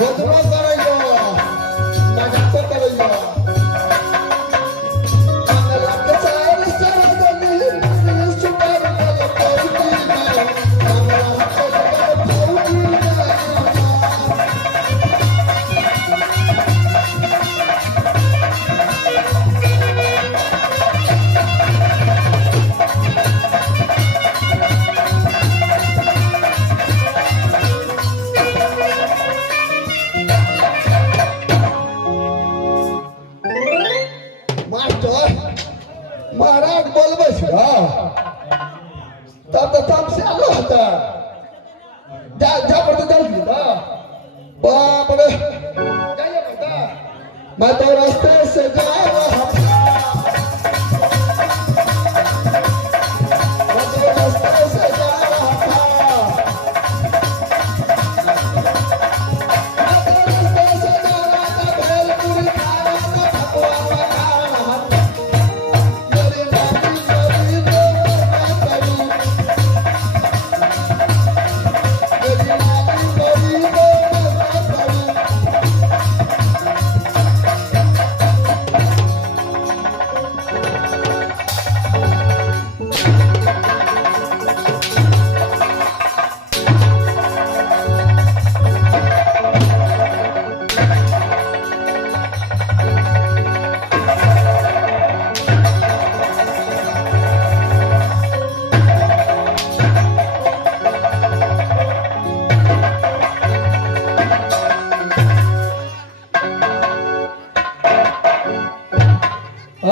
भोजनो करैयो मजाको करैयो मंगला के चार गली सुपर गल पौड़ी मंगला के चार पौड़ी महाराज बोलबे तब तो तब से आलो होता जा पर तो चल गया बाप रे जाइए बेटा मैं तो रास्ते से जा रहा था मैं तो रास्ते से जा रहा था मैं तो रास्ते से जा रहा था भेलपुरी खा रहा था ठकुआ खा रहा था मेरी नानी मेरी दो मैं करूं मेरी नानी मेरी दो मैं करूं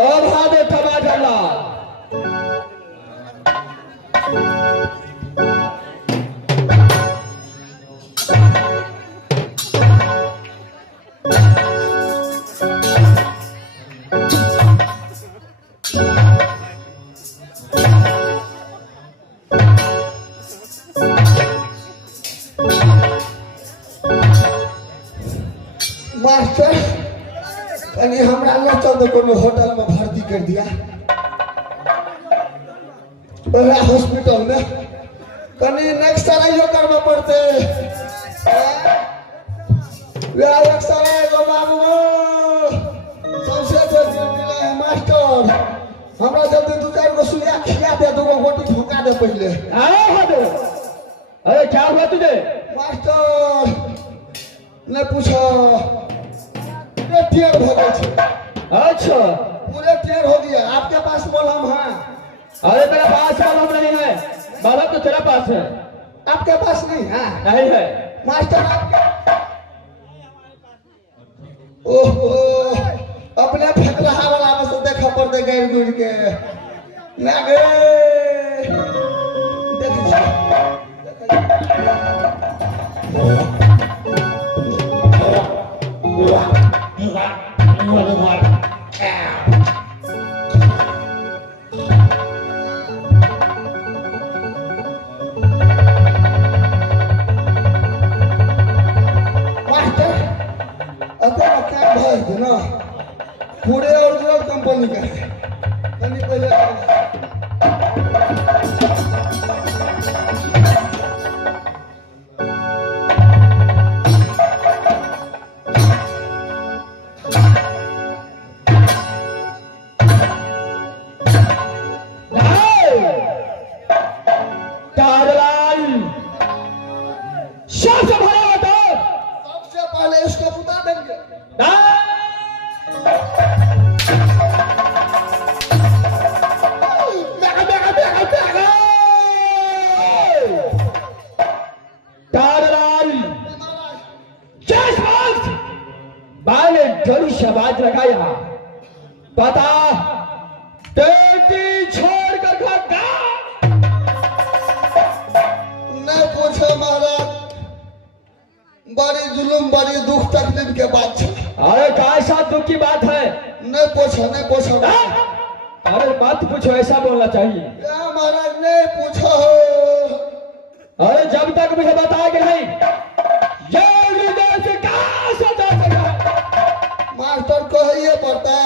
और हादे टमाटरला मास्टर कहीं हमरा न चल कोनो होटल में भर्ती कर दिया हॉस्पिटल में कहीं नेक्स्ट साल करना पड़ते बाबू सबसे जल्दी मिले है मास्टर हमरा जल्दी दो चार गो सुइया खिया दे दो गोटी फुका दे पहले अरे क्या हुआ तुझे? मास्टर ने पूछो पूरे टेढ़ हो गए अच्छा पूरे टेढ़ हो गया आपके पास मलहम है अरे मेरे पास मलहम नहीं है, मलहम तो तेरा पास है। आपके पास नहीं है नहीं है मास्टर आपके ओहो अपने फेंक रहा वाला में से देखा पर दे गए गुड़ के ना गए ना पूरे ओरिजिनल कंपनी का है कहीं पहले सबसे पहले इसको बुता देंगे आवाज लगा यहाँ पता तेरी छोड़ कर नहीं पूछो महाराज बड़ी जुलुम बड़ी दुख तकलीफ के बात है अरे कैसा दुख की बात है? नहीं पूछो अरे मत पूछो, ऐसा बोलना चाहिए। क्या महाराज नहीं पूछो अरे जब तक मुझे बताओगे नहीं ये हृदय से कहां से जा सका? मास्टर कहिए पड़ता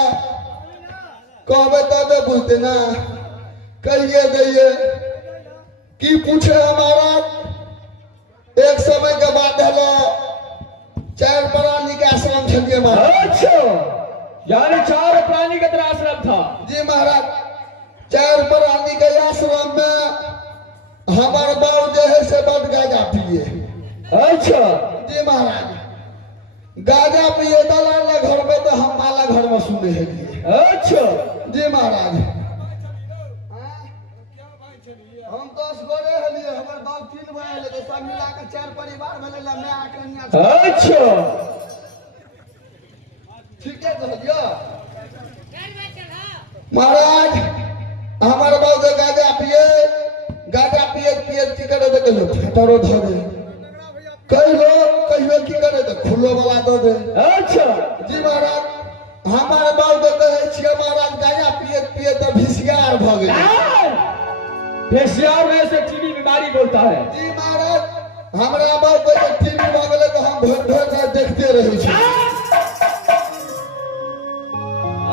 कहबे तबे बुझते ना कहिए दैये की पूछे हमारा एक समय के बाद हलो चाहे आश्रम छलिए महाराज। अच्छा, यानी 4 प्राणी का तेरा आश्रम था। जी महाराज, 4 प्राणी के आश्रम में हमारे बाबू जो है से बड़ गाजा पिए। अच्छा, जी महाराज, गाजा पिए दलाल ने घर में, तो हम माला घर में सुने हैं। अच्छा, जी महाराज, हम 10 गोरे हलिए, हमर बाप 3 भाई ले, तो सब मिला के 4 परिवार भले ला, मैं आकन्या। अच्छा, ठीक है कहलियो महाराज। हमारे बाप तो गाजा पिए की करे तो कहियो फटरो धरे, कहियो की करे तो खुलो वाला दो दे। अच्छा, जी महाराज, हमारे बाप तो कहे छिए महाराज, गाजा पिए तो भिसियार भ गेल। पेशियार में से टीबी बीमारी बोलता है। जी महाराज, हमरा बाप को टीबी भ गेले तो हम भोर देखते रहे छी।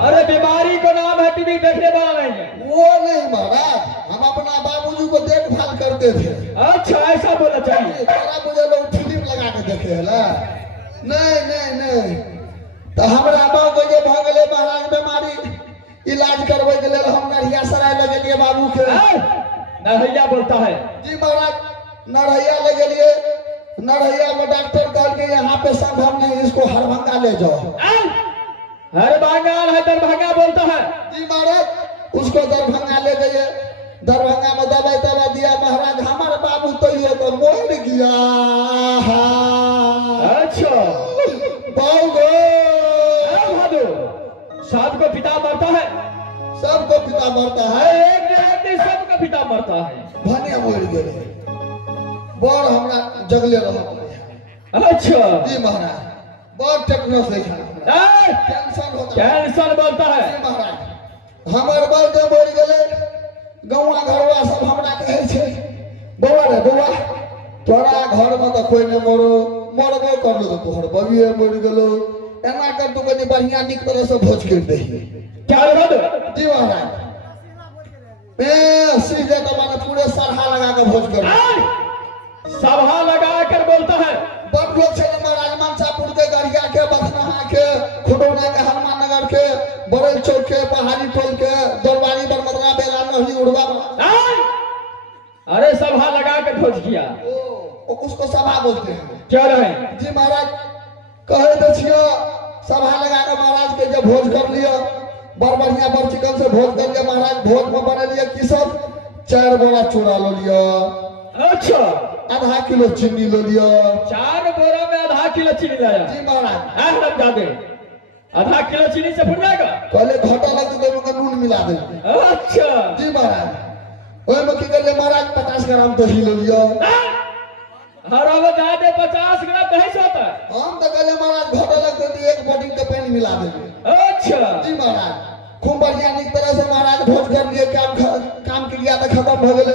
अरे बीमारी को नाम है टीबी, देखने वाला नहीं है। वो नहीं महाराज, हम अपना बाबूजी को देखभाल करते थे। अच्छा, ऐसा बोलना चाहिए। तोरा मुझे लोग फिल्म लगा के देखे है ना? नहीं, तो हमरा बाप को जे भ गेले महाराज बीमारी, इलाज करवे के लेल हम नरिया सराय लगेलिए बाबू के। नरहैया बोलता है। जी महाराज, नरहैया लगेलिए, नरहैया में डॉक्टर कहल के यहाँ पे संभव नहीं, इसको हरभंगा ले जाओ। हरभंगा है, दरभंगा बोलता है। जी महाराज, उसको दरभंगा ले गए, दरभंगा में दवाई दिया महाराज। हमारे बाबू तो ये तो मर गया। अच्छा, बाबू सात को पिता मरता है, सबको पिता मरता है, एक दिन सबका पिता मरता है। भने मर गए, बड़ हमरा जगले रह। अच्छा, जी महाराज, बड़ टेक्नोस है, टेंशन होता है। टेंशन बोलता है। जी महाराज, हमर बाप जब मर गेले, गौवा घरवा सब हमरा कहे छे, बौआ रे बौआ, तोरा घर में तो कोई नहीं मरबो करलो तो तोहर बबिए मर गेलो, एना कर तू कनी बढ़िया निक तरह से भोज कर दही। क्या बोल? जी महाराज, मैं सीधे तो माने पूरे सरहा लगा के भोज कर, सभा लगा कर बोलता है। बड़ लोग छे महाराज, मनसापुर के, गढ़िया के, बथनाहा के, खुटौना के, हनुमान नगर के, बड़े चौक के, पहाड़ी टोल के, दरबारी बरमदरा, बेला, नहली, उड़वा। अरे सभा लगा कर भोज किया। उसको सभा बोलते हैं। क्या रहे? जी महाराज, कहे तो छियो सभा लगा के महाराज के जब भोज कर लिया, बड़ बढ़िया बड़ चिकन से भोज कर लिया महाराज। भोज में बना लिया की सब, 4 बोरा चूड़ा लो लिया। अच्छा, आधा किलो चीनी लो लिया। 4 बोरा में आधा किलो चीनी लाया। जी महाराज, जादे आधा किलो चीनी से फुट जाएगा। पहले घाटा लगते तो नून मिला दे। अच्छा, जी महाराज, ओए में की कर ले महाराज, 50 ग्राम दही लो लिया। हर अब जादे 50 ग्राम दही से होता है। हम तो कहले महाराज, घाटा लगते तो 1 बोतल के पानी मिला दे। अच्छा, जी महाराज, खूब बढ़िया निक तरह से महाराज भोज कर लिए, काम क्रिया तो खत्म हो गए।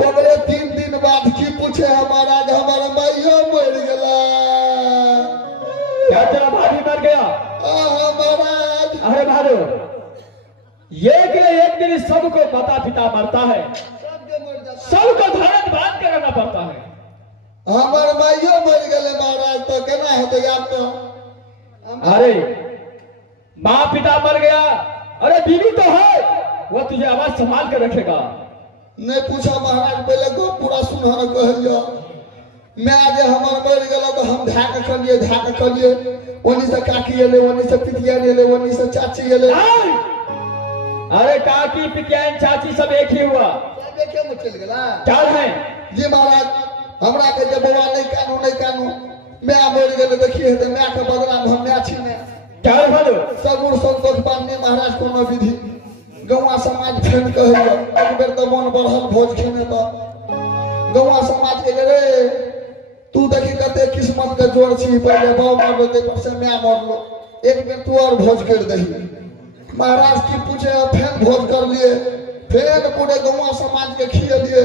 ओकरे 3 दिन बाद की पूछे महाराज, हमारा माइयो मर गेला। क्या तेरा भाभी मर गया? महाराज, अरे भादो, एक दिन सबको माता पिता मरता है, सबको धरन बांध कर रहना पड़ता है। हमार माइयो मर गेले महाराज, तो केना हेतै आप तो? अरे माँ पिता मर गया, अरे बीवी तो है, वो तुझे आवाज संभाल कर रखेगा। नहीं पूछा महाराज, पहले को पूरा सुनहर कहलियो। मैं आज हमार मर गेला तो हम धाक करिए, ओनी से काकी एले, ओनी से पितिया एले, ओनी से चाची एले। अरे काकी पितिया चाची सब एक ही हुआ, सब एके में चल गेला। क्या है? जी महाराज, हमरा के जब बउआ नहीं कानू, मैं मर गेले देखिए, तो मैं के बदला में हम मैं छीने। क्या भादो? सगुर संतोष पानी महाराज कोनो विधि, गौवा समाज फेन कहलियो। एक बेर तो मन बढ़ल भोज खेने, तो गौवा समाज के रे तू देखी कते किस्मत के जोड़ छी, पहले बाऊ मरलो ते पर से मैं मरलो, एक बेर तू और भोज कर दही। महाराज की पूछे, फेन भोज कर लिए, फेन पूरे गौवा समाज के खियलिए।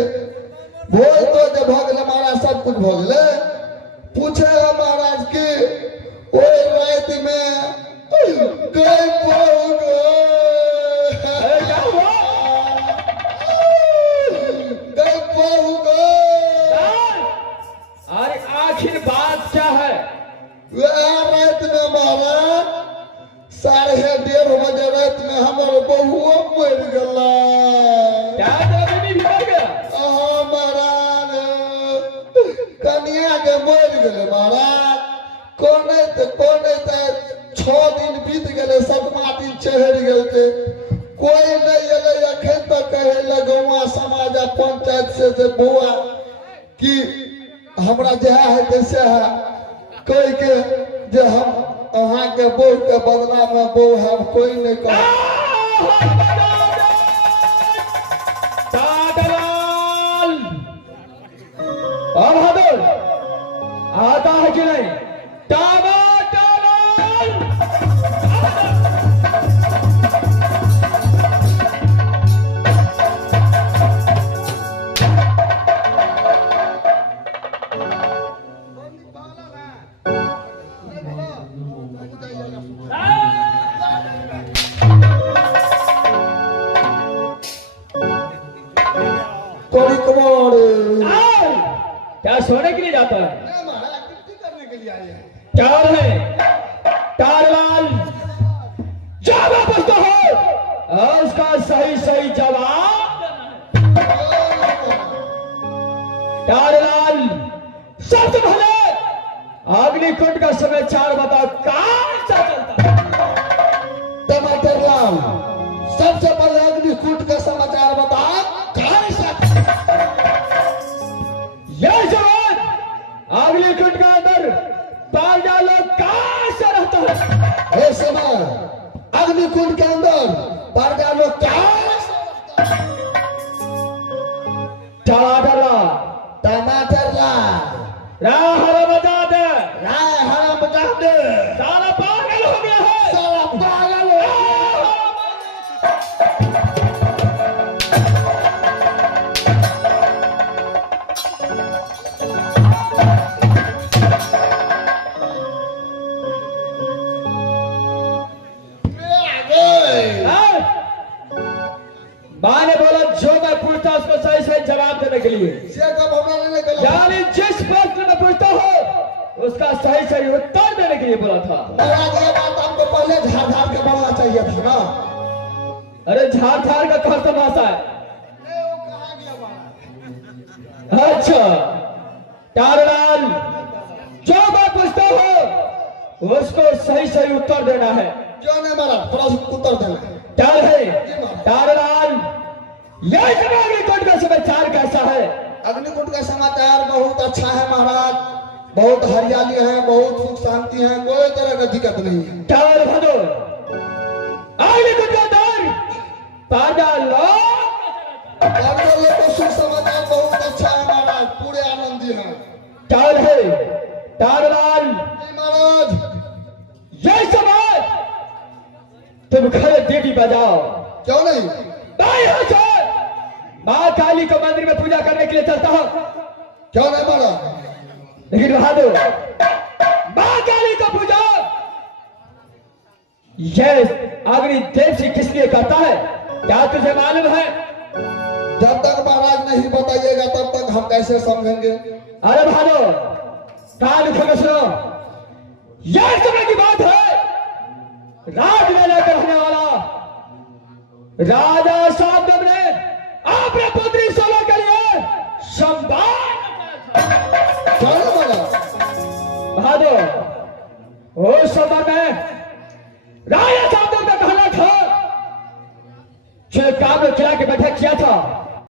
भोज तो जब भ गेले महाराज, सब कुछ भ गेले। पूछे महाराज की ओए रात में गए पाओगे? क्या हुआ? गए पाओगे? अरे आखिर बात क्या है? रात में में महाराज 1:30 रात में हमारे बहुओ मर गला। क्या तेरा बीबी भी मर गया? हाँ महाराज, कन्या के मर गए महाराज। कोने तो 6 दिन बीत गए, 7वां दिन चढ़ गए। कोई नहीं अले अखन तक कहे लगुआ समाज आ पंचायत से बुआ कि हमरा जहा है तैसे है, कोई के जे हम अहाँ के बहू के बदला में बहू है, कोई नहीं कहे। अब बहादुर आता है कि नहीं? कोड़ी कुमार क्या सोने के लिए जाता है? करने के लिए आए हैं। क्या है टारलाल? जब वापस तो हो और उसका सही जवाब टारलाल। सबसे पहले अग्निकुंड का समाचार बताओ, कहां से चलता है? टमाटर लाल, सबसे पहले अग्निकुंड का समाचार बताओ, कहां से? यह जवान अग्निकुंड के अंदर पांडा लोग कहां से रहता है? हे समय अग्निकुंड के अंदर पांडा लोग कहां से रहता है? टमाटर लाल, राह बता दे। राय हरा बता दे। साला पागल हो गया है। साला पागल हो गया। माँ ने बोला जो मैं पूछता उसको सही जवाब देने के लिए। यानी जिस प्रश्न में पूछता हो उसका सही उत्तर देने के लिए बोला था। महाराज ये बात आपको पहले झाड़ के बोलना चाहिए था ना। अरे झाड़ का कौन सा भाषा है? अच्छा टारलाल, जो मैं पूछता हो उसको सही उत्तर देना है। क्यों नहीं महाराज, प्रश्न उत्तर देना है। क्या है टारलाल? यह अग्निकुंड का समाचार कैसा है? अग्निकुंड का समाचार बहुत अच्छा है महाराज। बहुत हरियाली है, बहुत सुख शांति है, कोई तरह का दिक्कत नहीं है। टार भदो अग्निकुंड का दर पांडा लोग को सुख समाचार बहुत अच्छा है महाराज, पूरे आनंदी हैं। टार है टारलाल, महाराज यह समाज तुम घर देवी बजाओ। क्यों नहीं? माँ काली को मंदिर में पूजा करने के लिए चलता हूँ। क्यों नहीं महाराज? लेकिन बहादुर, माँ काली का पूजा यह अग्निदेव से किस लिए करता है, क्या तुझे मालूम है? जब तक महाराज नहीं बताइएगा तब तक हम कैसे समझेंगे? अरे बहादुर, कान खोल सुनो, यह समय की बात है। राज में लेकर रहने वाला राजा साहब ने अपने पुत्री सोना के लिए संभाल बहादुर, उस समय में राजा साहब ने कहना था जो काम में खिला के बैठक किया था